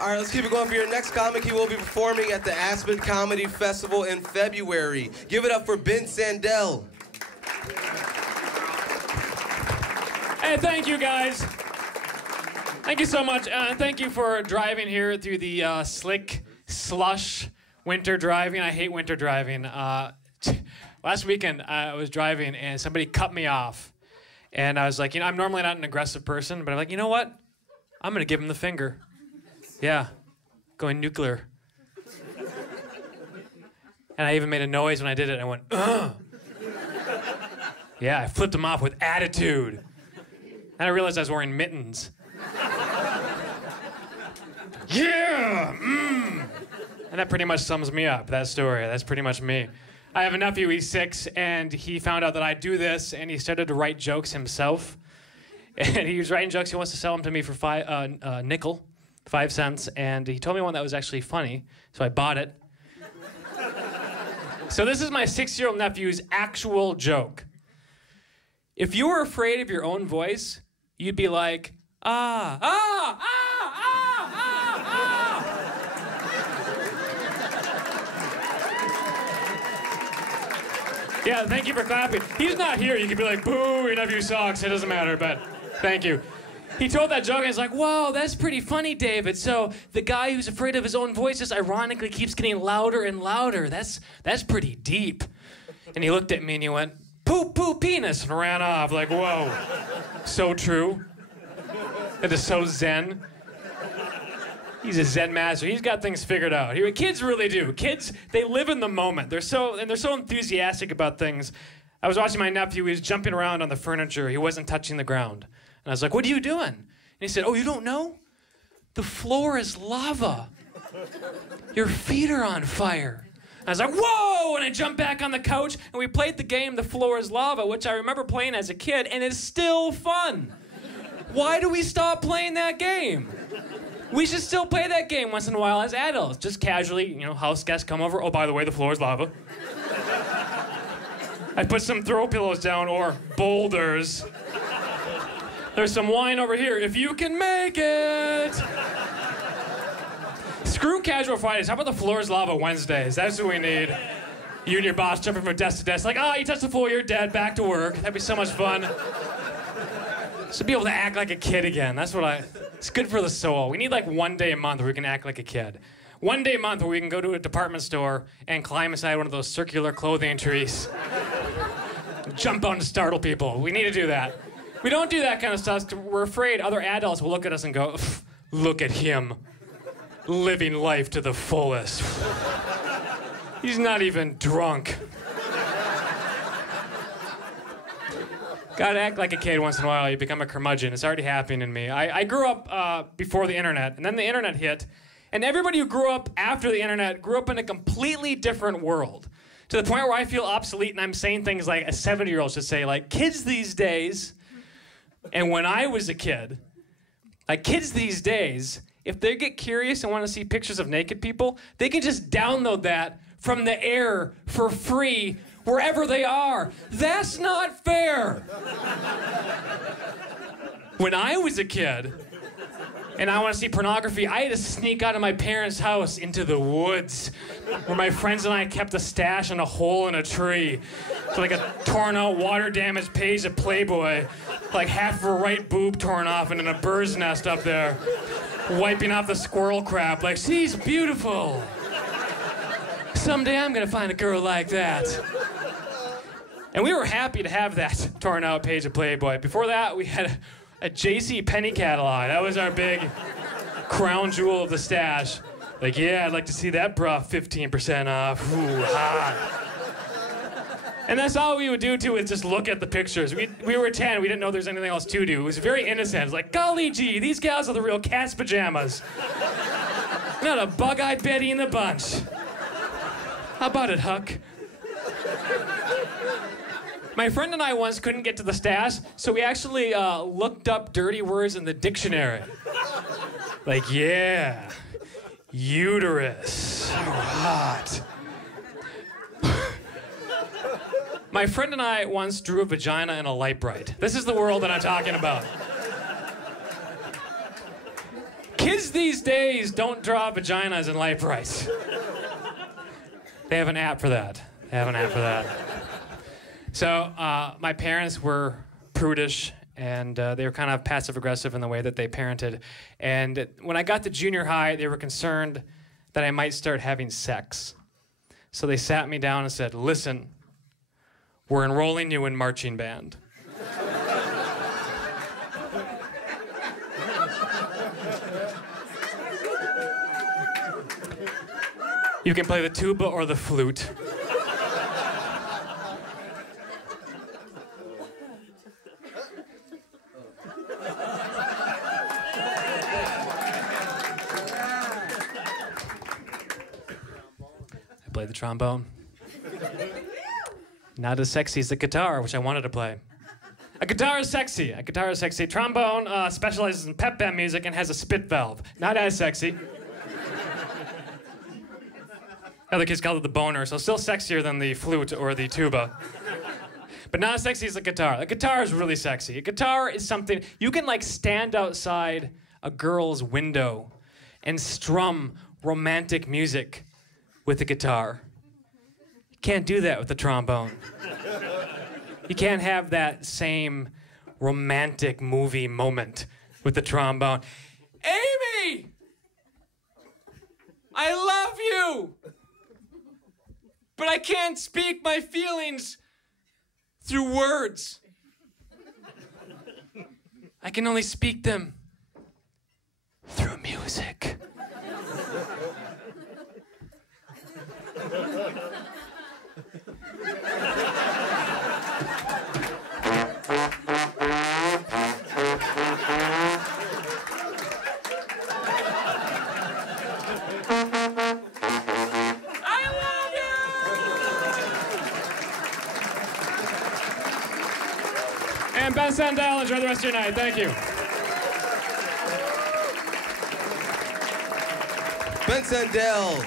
All right, let's keep it going. For your next comic, he will be performing at the Acme Comedy Festival in February. Give it up for Ben Sandell. Hey, thank you, guys. Thank you so much. Thank you for driving here through the slick, slush winter driving. I hate winter driving. Last weekend, I was driving, and somebody cut me off. And I was like, I'm normally not an aggressive person, but I'm like, you know what? I'm going to give him the finger. Yeah, going nuclear. And I even made a noise when I did it. I went, ugh. Yeah, I flipped him off with attitude. And I realized I was wearing mittens. Yeah! And that pretty much sums me up, that story. That's pretty much me. I have a nephew, he's 6, and he found out that I do this, and he started to write jokes himself. And he was writing jokes, he wants to sell them to me for nickel. 5 cents, and he told me one that was actually funny, so I bought it. So this is my 6-year-old nephew's actual joke. If you were afraid of your own voice, you'd be like, ah, ah, ah, ah, ah, ah. Yeah, thank you for clapping. He's not here, you could be like, boo, your nephew sucks, it doesn't matter, but thank you. He told that joke, and he's like, whoa, that's pretty funny, David. So the guy who's afraid of his own voice just ironically keeps getting louder and louder. That's pretty deep. And he looked at me, and he went, poop, poop, penis, and ran off. Like, whoa, so true. That is so zen. He's a zen master. He's got things figured out. Kids really do. Kids, they live in the moment. They're so enthusiastic about things. I was watching my nephew. He was jumping around on the furniture. He wasn't touching the ground. And I was like, what are you doing? And he said, oh, you don't know? The floor is lava. Your feet are on fire. And I was like, whoa! And I jumped back on the couch, and we played the game The Floor is Lava, which I remember playing as a kid, and it's still fun. Why do we stop playing that game? We should still play that game once in a while as adults. Just casually, house guests come over. Oh, by the way, the floor is lava. I put some throw pillows down, or boulders. There's some wine over here, if you can make it. Screw casual Fridays. How about the floor is lava Wednesdays? That's what we need. You and your boss jumping from desk to desk, like, you touched the floor, you're dead, back to work. That'd be so much fun. So be able to act like a kid again. It's good for the soul. We need like one day a month where we can act like a kid. One day a month where we can go to a department store and climb inside one of those circular clothing trees. Jump out and startle people. We need to do that. We don't do that kind of stuff. We're afraid other adults will look at us and go, look at him, living life to the fullest. He's not even drunk. Gotta act like a kid once in a while. You become a curmudgeon. It's already happening in me. I grew up before the internet, and then the internet hit, and everybody who grew up after the internet grew up in a completely different world. To the point where I feel obsolete, and I'm saying things like a 70-year-old should say, like, kids these days. And when I was a kid, like kids these days, if they get curious and want to see pictures of naked people, they can just download that from the air for free wherever they are. That's not fair. When I was a kid and I want to see pornography, I had to sneak out of my parents' house into the woods where my friends and I kept a stash in a hole in a tree. So like a torn out, water damaged page of Playboy, like half of her right boob torn off and in a bird's nest up there, wiping off the squirrel crap like, she's beautiful. Someday I'm gonna find a girl like that. And we were happy to have that torn out page of Playboy. Before that, we had a J.C. Penney catalog. That was our big crown jewel of the stash. Like, yeah, I'd like to see that bra 15% off. Ooh, hot. And that's all we would do, too, is just look at the pictures. We were 10. We didn't know there was anything else to do. It was very innocent. It was like, golly gee, these gals are the real cat's pajamas. Not a bug-eyed Betty in the bunch. How about it, Huck? My friend and I once couldn't get to the stash, so we actually looked up dirty words in the dictionary. Like, yeah, uterus. Oh, hot. My friend and I once drew a vagina in a light bright. This is the world that I'm talking about. Kids these days don't draw vaginas in light bright. They have an app for that. So my parents were prudish, and they were kind of passive-aggressive in the way that they parented. And when I got to junior high, they were concerned that I might start having sex. So they sat me down and said, listen, we're enrolling you in marching band. You can play the tuba or the flute. I play the trombone. Not as sexy as the guitar, which I wanted to play. A guitar is sexy. Trombone specializes in pep band music and has a spit valve. Not as sexy. Other kids call it the boner, so still sexier than the flute or the tuba. But not as sexy as the guitar. The guitar is really sexy. A guitar is something, you can like stand outside a girl's window and strum romantic music with a guitar. You can't do that with the trombone. You can't have that same romantic movie moment with the trombone. Amy! I love you! But I can't speak my feelings through words. I can only speak them through music. And Ben Sandel, enjoy the rest of your night. Thank you. Ben Sandel.